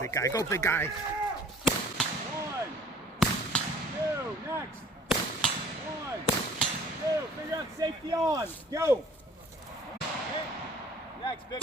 big guy. Go, big guy. 1, 2, next. 1, 2, figure out safety on. Go. Okay. Next, big.